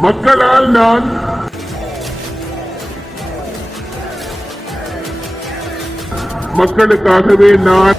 மக்களால் நான் மக்களுக்காகவே நான்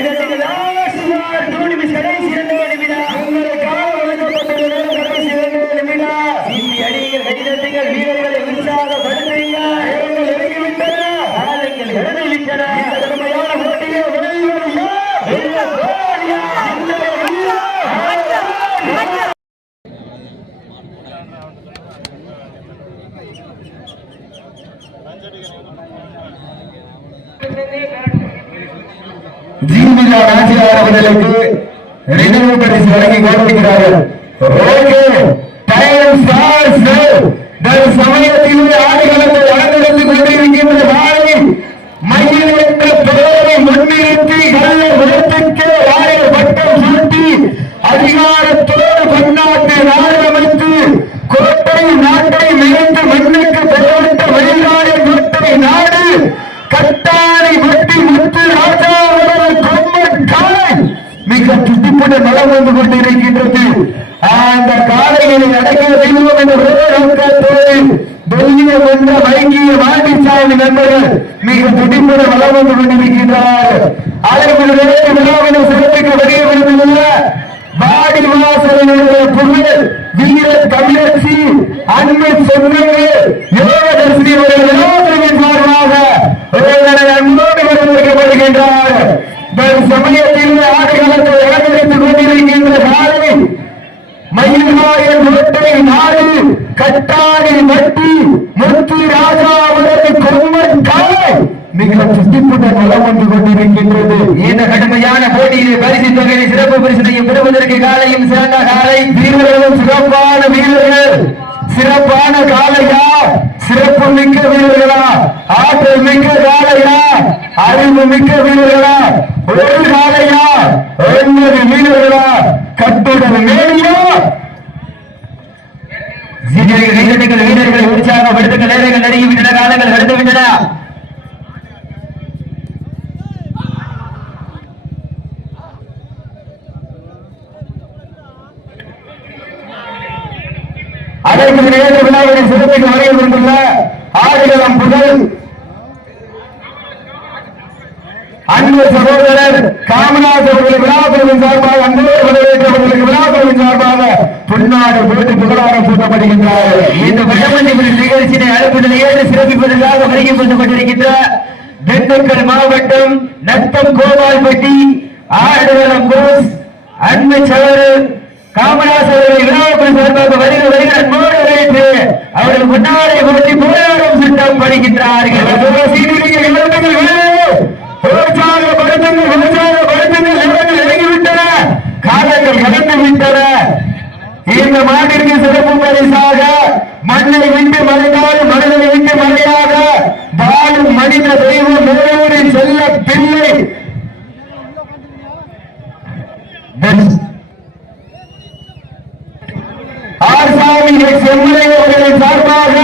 வீரர்களை உற்சாகப்படுத்துங்க இறங்கிவிட்டன காலங்கள் இறங்கிவிட்டன இந்த கடுமையான போட்டியை விளையாடுங்க வெல்ல போராடியா இந்த ஜீவிதா நாச்சியார் அவர்களுக்கு நினைவு பரிசு வழங்கி கௌரவிக்கிறார்கள் ஓகே டைம் ஸ்டார்ஸ் தன் சமயத்தில் ஆடுகளத்தை அலங்கரித்துக் கொண்டிருக்கின்ற மாலை மயில் என்ற பெயரை முன்னிறுத்தி நல்ல விடத்திற்கு ஆயிரம் பட்டம் சூட்டி அதிகாரத்தோடு பன்னாட்டு நாடு அமைத்து கோட்டை நாட்டை மிகுந்து மண்ணுக்கு பெயரிட்ட வெளிநாடு கோட்டை நாடு கட்டாணி வெட்டி முத்து ராஜா அவர்கள் காலை. மிக துடிப்புடன் நலம் வந்து கொண்டிருக்கின்றது. காலையை அடக்க தெய்வம் என்ற ஒரே நோக்கத்தோடு தெய்வம் என்ற வைங்கிய மாட்டிச்சாமி நண்பர்கள் மிக துடிப்புடன் வளம் வந்து கொண்டிருக்கின்றார் அழைப்பில் விரைவு விழாவினை சிறப்பிக்க வருகை விரும்புகின்ற வாடி வாசலுடைய புகழ் வீர தமிழச்சி அன்பு சொந்தங்கள் யோகதர்ஷினி அவர்கள் சார்பாக அன்போடு வரவேற்கப்படுகின்றார். சமயத்தில் ஆடுகளத்தை அலங்கரித்துக் கொண்டிருக்கின்ற காரணம் மயில்வாயல் கோட்டை நாடு கட்டாணி வட்டி முத்து ராஜா அவரது கொம்மன் மிக துடிப்புடன் நலம் ஒன்று கொண்டிருக்கின்றது. இந்த கடுமையான போட்டியிலே பரிசு தொகையை சிறப்பு பரிசனையும் பெறுவதற்கு காலையும் சிறந்த காலை. வீரர்களும் சிறப்பான வீரர்கள். சிறப்பான காலையா? சிறப்பு மிக்க வீரர்களா? ஆற்றல் மிக்க காலையா? அறிவு மிக்க வீரர்களா? ஒரு காலையா? ஒன்பது வீரர்களா? கட்டுடல் மேலியா வீரர்கள் வீரர்களை உற்சாகப்படுத்துங்க நேரங்கள் நெருங்கிவிட்டன காலங்கள் நடந்துவிட்டன அதற்கு நேர விழாவினை சிறப்பிக்க வரைய கொண்டுள்ள ஆடுகளம் புகழ் அன்பு சகோதரர் காமராஜ் அவர்கள் விழாக்குழுவின் சார்பாக அன்போடு வரவேற்றவர்களுக்கு விழாக்குழுவின் சார்பாக பொன்னாடு போட்டு புகழாரம் சூட்டப்படுகின்றார். இந்த வடமல்லி நிகழ்ச்சியை அழைப்புடன் ஏழு சிறப்பிப்பதற்காக வருகை கொண்டுபட்டிருக்கின்ற திண்டுக்கல் மாவட்டம் நத்தம் கோபால்பட்டி ஆடுகளம் கோஸ் அன்பு சகோதரர் காமராஜ் அவர்கள் விழாக்குழு சார்பாக வருகிற வருகிற அன்போடு வரவேற்று அவர்கள் முன்னாடி போட்டி புகழாரம் சூட்டம் படுகின்றார்கள் சீனியர்கள் இளைஞர்கள் வெளியே உற்சாகப்படுத்துங்கள் உற்சாகப்படுத்துங்கள் நேரங்கள் இறங்கிவிட்டன காலங்கள் கடந்து விட்டன இந்த மாட்டிற்கு சிறப்பு பரிசாக மண்ணை விட்டு மறைந்தால் மனிதனை விட்டு மறையாக வாழும் மனித தெய்வம் மேலூரின் செல்ல பிள்ளை. ஆசாமி செம்மலை அவர்களின் சார்பாக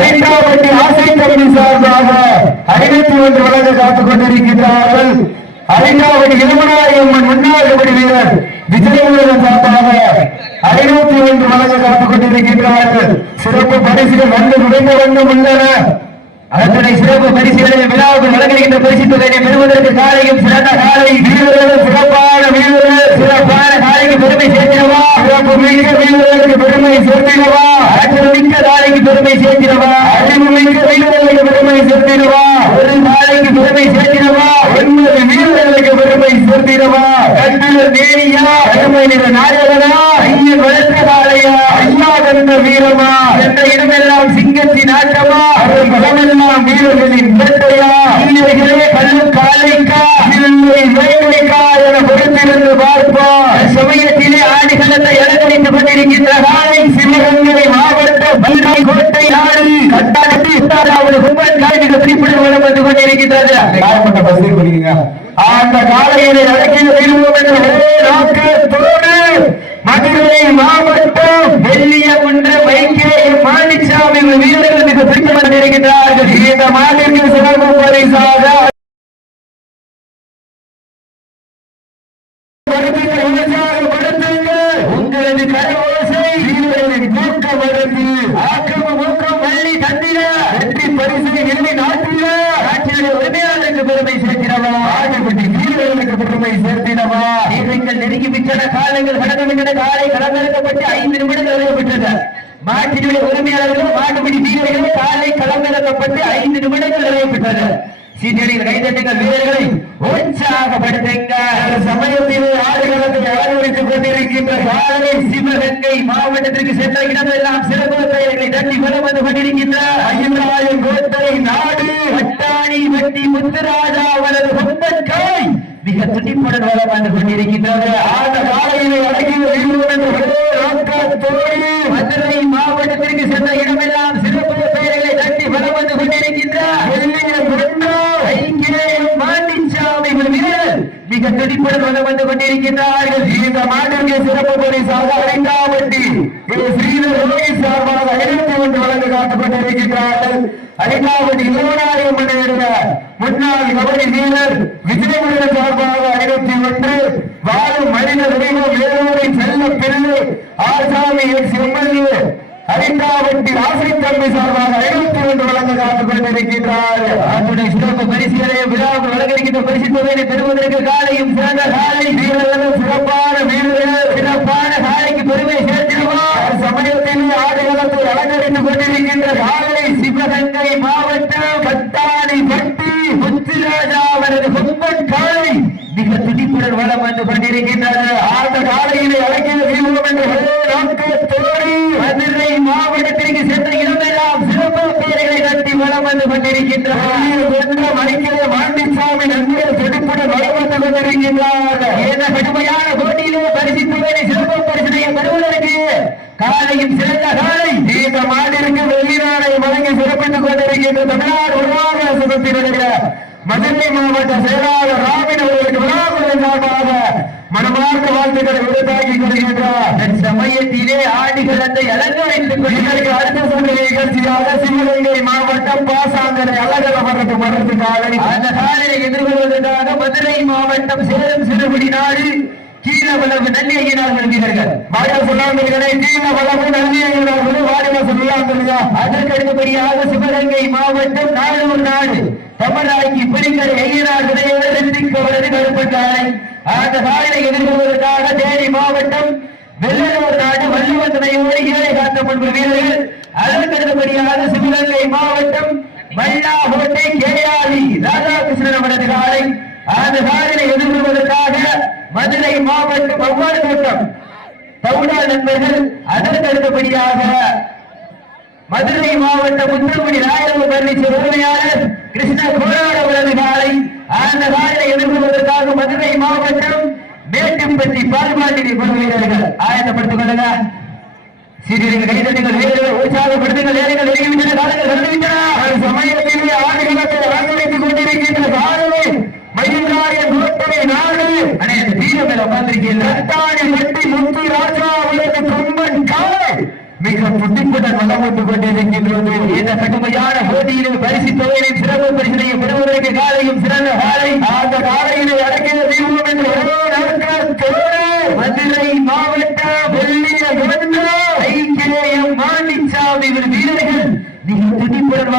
ஐந்தாவட்டி ஆசை கமிட்டி சார்பாக ஐநூத்தி ஒன்று வழங்க காத்துக் கொண்டிருக்கிறார்கள் ஐந்தாவடி இளமனாயம்மன் முன்னாள் கபடி வீரர்? விஜயமுருகன் சார்பாக ஐநூத்தி ஒன்று வழங்க கலந்து கொண்டிருக்கின்றார்கள். சிறப்பு பரிசுகள் வந்து நுழைந்த வண்ணம் உள்ளன. அதனை சிறப்பு பரிசுகளை விழாவுக்கு வழங்குகின்ற பரிசு தொகையை பெறுவதற்கு காலையும் சிறந்த காலை வீரர்கள் சிறப்பான வீரர்கள் சிறப்பான காலைக்கு பெருமை சேர்த்திடவா? சிறப்பு மிக்க வீரர்களுக்கு பெருமை சேர்த்திடவா? ஆற்றல் மிக்க காலைக்கு பெருமை சேர்த்திடவா? அறிவு மிக்க வீரர்களுக்கு பெருமை சேர்த்திடவா? ஒரு காலைக்கு பெருமை சேர்த்திடவா? ஒன்பது வீரர்களுக்கு பெருமை சேர்த்திடவா? கண்ணில் தேனியா பெருமை நிற நாயகனா? ஐயன் வளர்த்த காலையா ஐயா கண்ட வீரமா? என்ற இடமெல்லாம் சிங்கத்தின் ஆட்டமா? அவன் பலமெல்லாம் வீரர்களின் வேட்டையா இல்லை கல்லு காலைக்கா? இல்லை வேட்டைக்கா என பொறுத்திருந்து பார்ப்போம். சமயத்திலே ஆடுகளத்தை இழந்தடித்து கொண்டிருக்கின்ற காலை சிவகங்கை மாவட்ட பல்கலை கோட்டை நாடு கட்டாயத்தில் அந்த காலையிலே நடக்கிற திருவோம் என்ற ஒரே நாட்கள் காலங்கள் கடந்து காலை களமிறக்கப்பட்டு ஐந்து நிமிடங்கள் நிறைவேற்றது மாட்டினுடைய உரிமையாளர்களும் மாட்டுப்படி வீரர்களும் காலை களமிறக்கப்பட்டு ஐந்து நிமிடங்கள் நிறைவேற்றது சீட்டடிகள் கைதட்டுங்கள் வீரர்களை. உற்சாகப்படுத்துங்க சமயத்தில் ஆடுகளத்தை அலங்கரித்துக் கொண்டிருக்கின்ற காலை சிவகங்கை மாவட்டத்திற்கு சென்ற இடமெல்லாம் சிறப்பு பெயர்களை தட்டி வலம் வந்து கொண்டிருக்கின்ற ஐயனாயம் கோட்டை நாடு வட்டாணி வட்டி முத்துராஜா அவரது கொம்பன்காய் மிக துடிப்புடன் வளம் வந்து கொண்டிருக்கின்றது. ஆண்ட காலையிலே அடங்கி வருகிறோம் என்ற நோக்கத்தோடு மதுரை மாவட்டத்திற்கு சென்ற இடமெல்லாம் சிறப்பு பெயர்களை தட்டி வலம் வந்து கொண்டிருக்கின்ற வெள்ளிய கொண்டோ ஐக்கியம் மாண்டிச்சாமி வீரர் மிக துடிப்புடன் வந்து கொண்டிருக்கின்றார்கள். இந்த மாநில சிறப்பு பரிசாக அடைந்தாவட்டி இது ஸ்ரீதர் ரோஹித் சார்பாக ஐநூத்தி ஒன்று வழங்க காத்துக் ஐந்தாவது இருபதாயிரம் மணியிட முன்னாள் கபடி வீரர் விஜயமுருகன் சார்பாக ஐநூத்தி ஒன்று. வாழும் மனித உரிமம் வேலூரை செல்ல பிள்ளை ஆசாமி எக்ஸ் எம்எல்ஏ ஐந்தாவட்டி ஆசை தம்பி சார்பாக ஐநூத்தி ஒன்று வழங்க காத்துக் கொண்டிருக்கின்றார் அதனுடைய சிறப்பு விழாவுக்கு வழங்கிருக்கின்ற பரிசு தொகையை பெறுவதற்கு காலையும் சிறந்த காலை வீரர்களும் சிறப்பான வீரர்கள் சிறப்பான காலைக்கு பெருமை சமயத்தில் அலங்கரித்துக் கொண்டிருக்கின்ற காலை சிவகங்கை மாவட்டம் பட்டி முத்துராஜா அவரது காலை மிக துடிப்புடன் வளம் வந்து கொண்டிருக்கின்றது காலையிலே அடக்கிய வீரம் என்ற ஒரே நோக்கத்தோடு மதுரை மாவட்டத்திற்கு சென்ற இடமெல்லாம் சிறப்பு பெயர்களை கட்டி வளம் வந்து கொண்டிருக்கின்றது மணிக்கிற மாண்டிசாமி நண்பர்கள் துடிப்புடன் வளம் வந்து கொண்டிருக்கின்றார். இந்த கடுமையான போட்டியிலே பரிசித்துவதை சிறப்பு பரிசனையை பெறுவதற்கு காலையும் சிறந்த காலை. இந்த மாநிலக்கு வெளிநாடை வழங்கி சிறப்பித்துக் கொண்டிருக்கின்ற தமிழ்நாடு உருவாக சுதத்தினுடைய மதுரை மாவட்ட செயலாளர் ராமின் அவர்களுக்கு விழாக்குழு சார்பாக மனமார்ந்த வாழ்த்துக்களை விருதாக்கி கொள்கின்றார் சமயத்திலே ஆடிகளத்தை அலங்கரித்துக் கொள்கிறது அடுத்த சுற்று நிகழ்ச்சியாக சிவகங்கை மாவட்டம் பாசாங்கரை மரத்து மரத்து காலை அந்த காலையை எதிர்கொள்வதற்காக மதுரை மாவட்டம் சேலம் சிறுகுடி நாடு சொல்லாமல்களே வாடிவா சொல்லாமல்லையா அதற்கு அடுத்தபடியாக சிவகங்கை மாவட்டம் நாடூர் நாடு தமிழாக்கி பிடிக்கரை ஐயனார்களை வெற்றிக்கவரது கருப்பட்டாலை அந்த காலை எதிர்கொள்வதற்காக தேனி மாவட்டம் வெள்ளலூர் நாடு வள்ளுவத்துறையோடு ஏழை காத்த வீரர்கள். அதற்கு அடுத்தபடியாக சிவகங்கை மாவட்டம் மல்லாகோட்டை கேயாளி ராதாகிருஷ்ணன் அவரது காலை அந்த காலையை எதிர்கொள்வதற்காக மதுரை மாவட்டம் ஒவ்வொரு கூட்டம் பவுடா நண்பர்கள் அதற்கடுத்தபடியாக மதுரை மாவட்டம் உத்தரகுடி ராயரவு பர்னிச்சர் உரிமையாளர் கிருஷ்ண கோடாட உலக காலை அந்த காலை எதிர்கொள்வதற்காக மதுரை மாவட்டம் மேட்டுப்பட்டி பால்பாண்டி பகுதியினர்கள் ஆயத்தப்படுத்திக் கொள்ளுங்க சீரியர்கள் கைதட்டுங்கள் வீரர்கள் உற்சாகப்படுத்துங்கள். வேலைகள் நெருங்கிவிட்டன காலங்கள் வந்துவிட்டன. அந்த சமயத்திலே ஆடுகளத்தை அலங்கரித்துக் கொண்டிருக்கின்ற காலமே மயிலாய கோட்டை நாடு. அண்ணே அந்த தீரம் மேல உட்கார்ந்திருக்கீங்க. வெட்டி முத்து ராஜா உள்ளது மிக துடிப்புடன் கொண்டிருக்கின்றது. இந்த கடுமையான போட்டியிலும் பரிசு சிறப்பு பரிசனையும் பெறுவதற்கு காலையும் சிறந்த காலை. அந்த காலையிலே அடக்கிய தீபம் என்று ஒரே நோக்கத்தோடு மதுரை மாவட்டம் வெள்ளிய ஐக்கியம் மாண்டிச்சாமி இவர் வீரர்கள் மிக துடிப்புடன்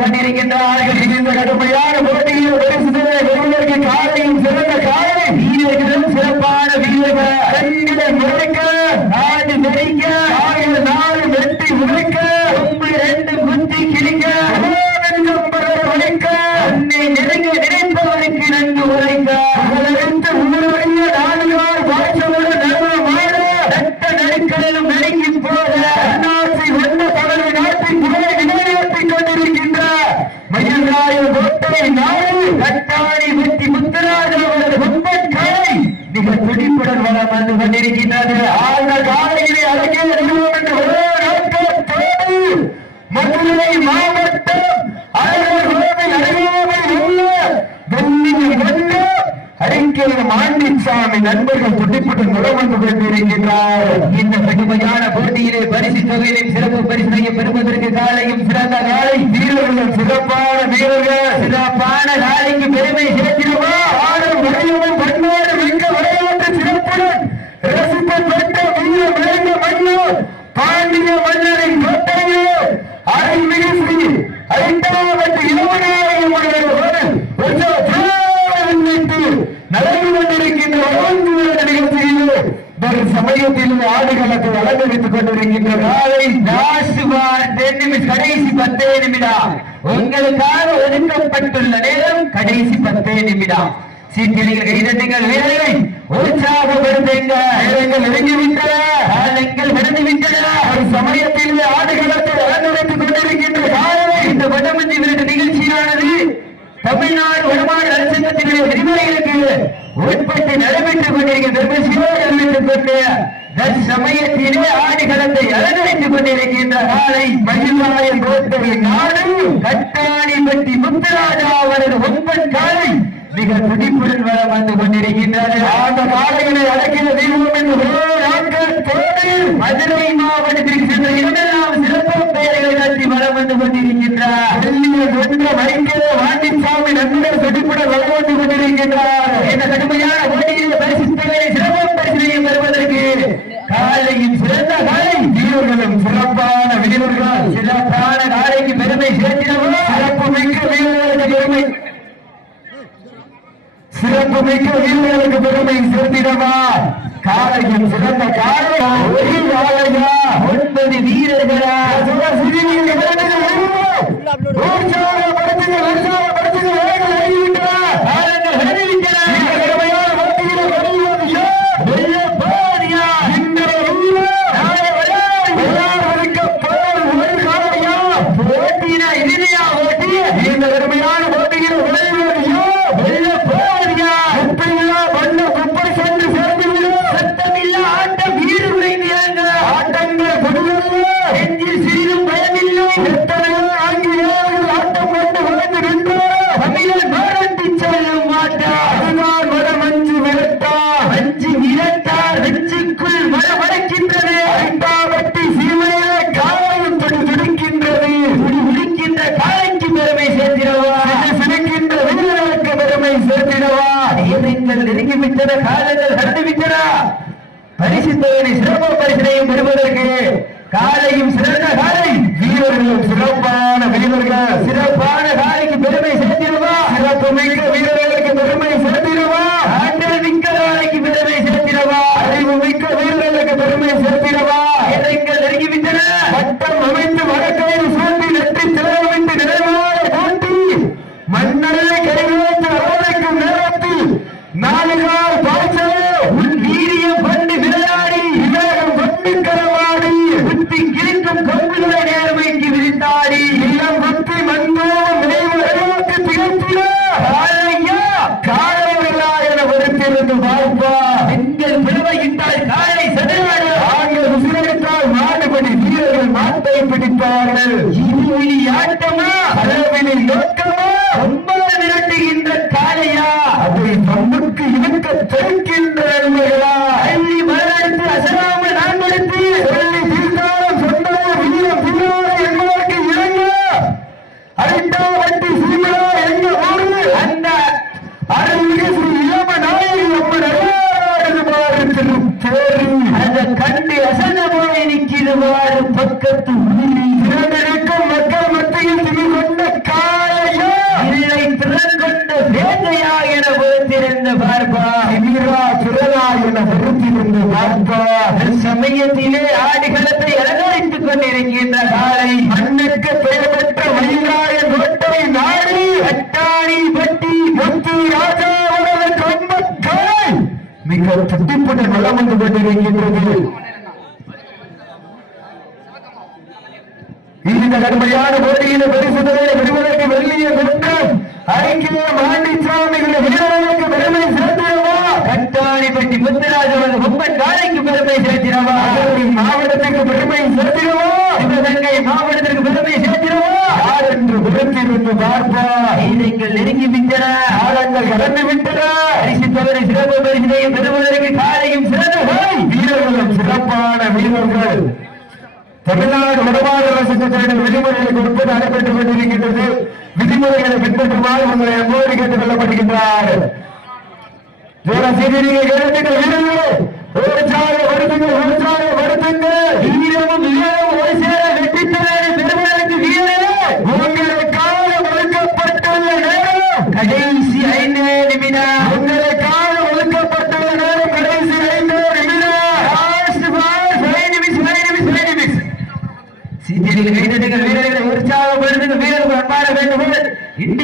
வளம் வந்து கொண்டிருக்கின்றார்கள் இந்த கடுமையான போட்டியில் பரிசு தொகையை பெறுவதற்கு காலையும் சிறந்த காலை வீரர்களும் சிறப்பான வீரர்கள் கண்களை முறைக்க நாடு நெறிக்க ஆயுள் நாடு வெட்டி உழைக்க உண்மை ரெண்டு குத்தி கிழிக்க உழைக்க உன்னை நெருங்க நினைப்பவருக்கு நன்கு உரைக்க உலகத்து உங்களுடைய நாடுகார் பாய்ச்சலோடு நடுவ மாற நட்ட நடுக்கடலும் நடுங்கி போக அண்ணாசி வந்த பகல் நாட்டை புகழை நிலைநாட்டிக் கொண்டிருக்கின்ற மயில்ராயர் கோட்டை நாடு கட்டாணி வெட்டி முத்துராஜ அவரது கும்பன் காலை மிக துடிப்புடன் வளம் வந்து கொண்டிருக்கின்றது ஆழ்ந்த காலையிலே அடங்கிய நிறுவனம் என்ற ஒரே நோக்கத்தோடு மதுரை மாவட்டம் அழகர் கோவை அருகாமையில் உள்ள வெள்ளிய மாணிசாமி நண்பர்கள் துடிப்புடன் நலம் வந்து கொண்டிருக்கின்றார் இந்த கடுமையான போட்டியிலே பரிசு தொகையிலும் சிறப்பு பரிசனையும் பெறுவதற்கு காலையும் சிறந்த காலை வீரர்கள் சிறப்பான வீரர்கள் சிறப்பான காலைக்கு பெருமை சேர்த்திடுவா ஆடும் வரையவும் பண்பாடு மிக்க விளையாட்டு சிறப்புடன் ரசிக்கப்பட்ட வீர மறைந்த மன்னர் பாண்டிய மன்னரின் கோட்டையே அருள்மிகு ஸ்ரீ ஐந்தாவது இளவனாரியம் நடந்து கொண்டிருக்கின்ற வளர்ந்து வரும் நிகழ்ச்சியில் ஒரு சமயத்தில் ஆடுகளத்தை அலங்கரித்துக் கொண்டிருக்கின்ற காலை நாசுவார் நிமிஷம் கடைசி பத்தே நிமிடம் உங்களுக்காக ஒதுக்கப்பட்டுள்ள நேரம் கடைசி பத்தே நிமிடம் சீட்டியடிகள் கைதட்டுங்கள் வீரர்களை உற்சாகப்படுத்துங்க. நேரங்கள் நெருங்கிவிட்டன காலங்கள் கடந்து விட்டன ஒரு சமயத்தில் ஆடுகளத்தை அலங்கரித்துக் கொண்டிருக்கின்ற காலை இந்த வடமஞ்சி விருது நிகழ்ச்சியானது தமிழ்நாடு வருமான அரசாங்கத்தினுடைய விதிமுறைகளுக்கு உற்பத்தி நடைபெற்றுக் கொண்டிருக்கிற பெருமசியோடு அறிவித்துக் கொண்டு தற்சமயத்திலே ஆடுகளத்தை அலங்கரித்துக் கொண்டிருக்கின்ற காலை மயிலாயன் கோட்டை நாடு கட்டாணிப்பட்டி முத்துராஜா அவரது ஒன்பன் காலை மிக துடிப்புடன் வர வந்து கொண்டிருக்கின்றது. அந்த காலைகளை அடக்கிய தெய்வம் என்று மதுரை மாவட்டத்திற்கு சென்ற இரண்டெல்லாம் சிறப்பு பெயர்களை கட்டி வர வந்து கொண்டிருக்கின்றார். வெள்ளிய வென்ற வைக்கிற நண்பர் செடிப்புடன் வளம் கொண்டிருக்கின்றார் இந்த கடுமையான போட்டியில் பரிசுத்தங்களை சிறப்பு பரிசனையும் பெறுவதற்கு காலையும் சிறந்த காலை வீரர்களும் சிறப்பான வீரர்கள் சிறப்பான காலைக்கு பெருமை சேர்த்திடவா சிறப்பு மிக்க வீரர்களுக்கு பெருமை சிறப்பு மிக்க வீரர்களுக்கு பெருமை சேர்த்திடவா? சிறந்த காலை பிடிப்பார்கள் இருவிழி ஆட்டமா? அளவினை நோக்கமா? ஒன்பது விரட்டுகின்ற காலையா அதை பம்புக்கு இழுக்க தெரிக்கின்ற நன்மைகளா வேதையா என பொறுத்திருந்த பார்ப்பா வீரா திரளா என வருத்திருந்து பார்ப்பா சமயத்திலே ஆடுகளத்தை அலங்கரித்துக் கொண்டிருக்கின்ற காலை மண்ணுக்கு பெயர் பெற்ற மயிலாய கோட்டை நாடு கட்டாணி பட்டி முத்து ராஜா அவரது கொம்பக்காலை மிக துடிப்புடன் வளம் வந்து கொண்டிருக்கின்றது. இந்த கடுமையான போட்டியில பரிசுகளை விடுவதற்கு வெள்ளிய குன்றம் ஐக்கிய மாண்டிச்சாமிகளை வீரர்களுக்கு பெருமை சேர்த்திடவா கட்டாணி முத்துராஜ் அவரது பொம்மன் காலைக்கு பெருமை சேர்த்திடவா மதுரை மாவட்டத்துக்கு பெருமை சேர்த்திடவா சிவகங்கை மாவட்டத்திற்கு பெருமை சேர்த்திடவா யார் என்று விருந்திருந்து பார்ப்பா நீங்கள் நெருங்கி விட்டன காலங்கள் கடந்து விட்டன பரிசு தொகை சிறப்பு பரிசினையும் பெறுவதற்கு காலையும் சிறந்த காலை வீரர்களும் சிறப்பான வீரர்கள் தமிழ்நாடு வடமாநில அரசு சட்டத்தின் விதிமுறைகளை கொடுப்பது நடைபெற்றுக் கொண்டிருக்கின்றது. விதிமுறைகளை பின்பற்றுமாறு உங்களை அன்போடு கேட்டுக் கொள்ளப்படுகின்றார். ஒரு சாலை ஒரு உற்சாக வருத்துங்கள் வீரமும் வீரமும் ஒரு சேர வெற்றி பெற பெறுவதற்கு வீரரே உங்களுக்காக ஒதுக்கப்பட்டுள்ள நேரம் கடைசி ஐந்து நிமிடம் உங்களுக்காக ஒதுக்கப்பட்டுள்ள நேரம் கடைசி ஐந்து நிமிடம் Last ball, five minutes, five minutes, five minutes. சீட்டியடிகள் கைதட்டுங்கள் வீரர்களை உற்சாகப்படுத்துங்கள் வீரர்கள் அன்பான வேண்டுகோள்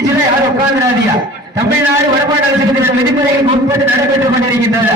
இண்டிஜுவலை யாரும் உட்கார்ந்துடாதியா தமிழ்நாடு வடமாநில அரசுக்கு விதிமுறைகள் உட்பட்டு நடைபெற்றுக் கொண்டிருக்கின்றன.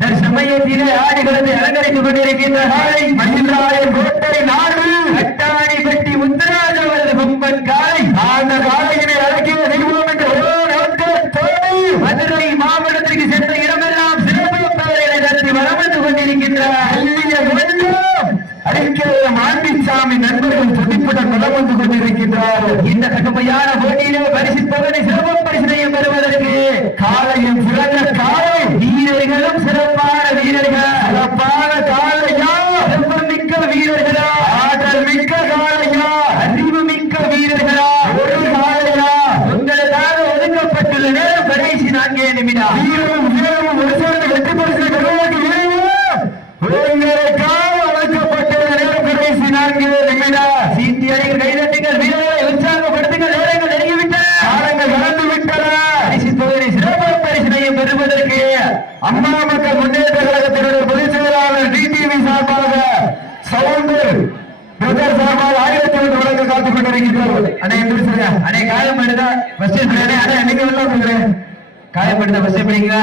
தற்சமயத்திலே ஆடுகளத்தை அலங்கரித்துக் கொண்டிருக்கின்ற காலை மயிலாயம் கோட்டை நாடு கட்டாணி பெட்டி முத்துராஜ் அவரது கொம்பன் காலை அந்த காலையினை அடக்கிய தெய்வம் என்று ஒரு நோக்கத்தோடு மதுரை மாவட்டத்திற்கு சென்ற இடமெல்லாம் சிறப்பு பெயர்களை நடத்தி வரம் வந்து கொண்டிருக்கின்றன அள்ளிய வெள்ளம் அடிக்கிற மாண்டிச்சாமி நண்பர்கள் துடிப்புடன் வலம் வந்து கொண்டிருக்கின்றார் இந்த கடுமையான போட்டியிலே பரிசு சிறப்பு பரிசினையும் பெறுவதற்கு காலையும் சிறந்த காலை வீரர்களும் சிறப்பான வீரர்கள் சிறப்பான காலையா சிறப்பு மிக்க வீரர்களா ஆற்றல் மிக்க காலையா அறிவு மிக்க வீரர்களா ஒரு காலையா உங்களுக்காக ஒதுக்கப்பட்டுள்ள நேரம் கடைசி நான்கே நிமிடம் வீரமும் வீரமும் ஒரு சேர்ந்து வெற்றி பரிசு பெறுவதற்கு வீரமும் உங்களுக்காக அழைக்கப்பட்டுள்ள நேரம் கடைசி நான்கு அடிகள் கைதட்டுங்கள் வீரர்களை உற்சாகப்படுத்துங்கள் நேரங்கள் நெருங்கிவிட்டன காலங்கள் கடந்து விட்டன சிறப்பு பரிசினையும் பெறுவதற்கு அம்மா மக்கள் முன்னேற்ற கழகத்தினுடைய பொதுச் செயலாளர் டிடிவி சார்பாக சவுண்டர் பிரதர் சார்பாக ஆயிரத்தி ஒன்று வழங்க காத்துக் கொண்டிருக்கிறார்கள் அண்ணே எந்திரிச்சுங்க அண்ணே காயப்படுதா ஃபர்ஸ்ட் அண்ணே அண்ணே நீங்க உள்ள வந்துருங்க காயப்படுதா ஃபர்ஸ்ட் பிடிங்க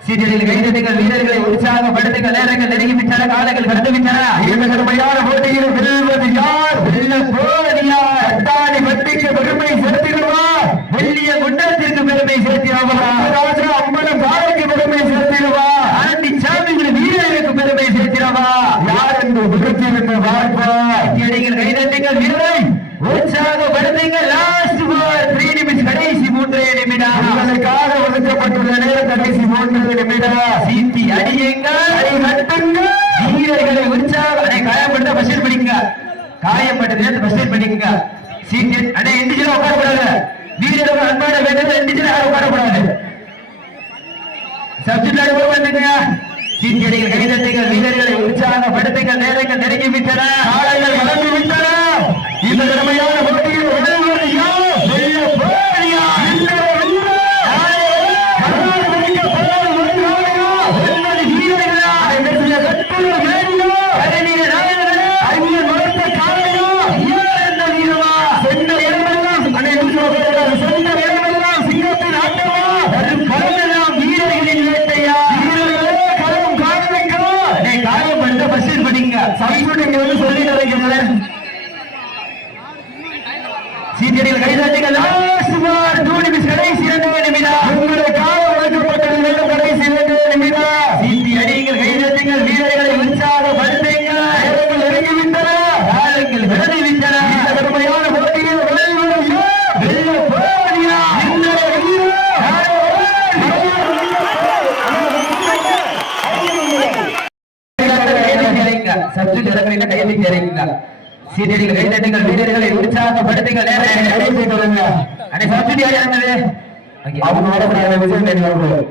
சீரியலில் கைதட்டுங்கள் வீரர்களை உற்சாகப்படுத்துங்கள் நேரங்கள் நெருங்கி விட்டன காலங்கள் கடந்து விட்டன இந்த கடுமையான போட்டியில் வெல்வது யார்? வெல்ல போவது யார்? பெருமை சேர்த்திடுவா வெள்ளிய குண்டத்திற்கு பெருமை சேர்த்தியாவா ராஜா அம்மனும் தாரைக்கு பெருமை சேர்த்திடுவா ஆண்டி சாமிகள் வீரர்களுக்கு பெருமை சேர்த்திடவா யார் என்று விருத்திருந்த வாழ்வா அடிகள் கைதட்டுங்கள் வீரரை உற்சாகப்படுத்துங்கள் லாஸ்ட் பார் த்ரீ நிமிஷம் கடைசி மூன்றே நிமிடம் உங்களுக்காக ஒதுக்கப்பட்டுள்ள நேரம் கடைசி மூன்று நிமிடம் சீட்டி அடியுங்கள் கை கட்டுங்கள் வீரர்களை உற்சாக அடே காயப்பட்ட பஸ்ஸில் படிங்க காயப்பட்ட நேரத்தை பஸ்ஸில் படிங்க சீட்டு. அடே இண்டிஜுவலா உட்கார கூடாது வீரர்கள் அன்பான வேண்டியது இண்டிஜுவலா யாரும் உட்காரக்கூடாது. சப்ஜெக்ட் அடி வந்துங்க சீட் அடிகள் கைதட்டுங்கள் வீரர்களை உற்சாகப்படுத்துங்கள் நேரங்கள் நெருங்கி விட்டன காலையில் கலந்து விட்டன இந்த கடுமையான போட்டியில் வெல்வது யார் வெல்ல போவது யார் இந்த வெல்ல கர்நாடக மணிக்கு போராடு வருகிறாயா வெல்வது வீரர்களா வெற்றிய கட்டுள்ள வேண்டியோ கருநீர நாயகர்களா ஐயன் வளர்த்த காலையோ யார் அந்த வீரமா சென்ற இடமெல்லாம் அன்னை சொல்கிறார் சென்ற இடமெல்லாம் சிங்கத்தின் ஆட்டமா வரும் களமெல்லாம் வீரர்களின் வேட்டையா வீரர்களே களம் காண வைக்கிறோம் அடே காயப்பட்ட பஸ்ஸில் படிங்க சைபுட் இங்க வந்து சொல்லி நினைக்கிறேன் சீட்டியடிகள் கைதாட்டிகள் பார் டூ நிமிஷம் கடைசி இரண்டு நிமிடம். உங்களுக்காக உழைக்கப்பட்ட நேரம் கடைசி இரண்டு நிமிடம். சீட்டி அடிகள் கைதாட்டிகள் வீரர்களை உற்சாகப்படுத்துங்கள் நேரங்கள் நெருங்கிவிட்டன காலங்கள் விரதி விட்டன இந்த கடுமையான போட்டியில்? இந்த வீரர் கைதட்டுங்கள் வீரர்களை உற்சாகப்படுத்துங்கள் நேரம் கடைசி கொடுங்க அடே சப்ஜெக்ட் யார் இறங்குது அவங்க விஜய்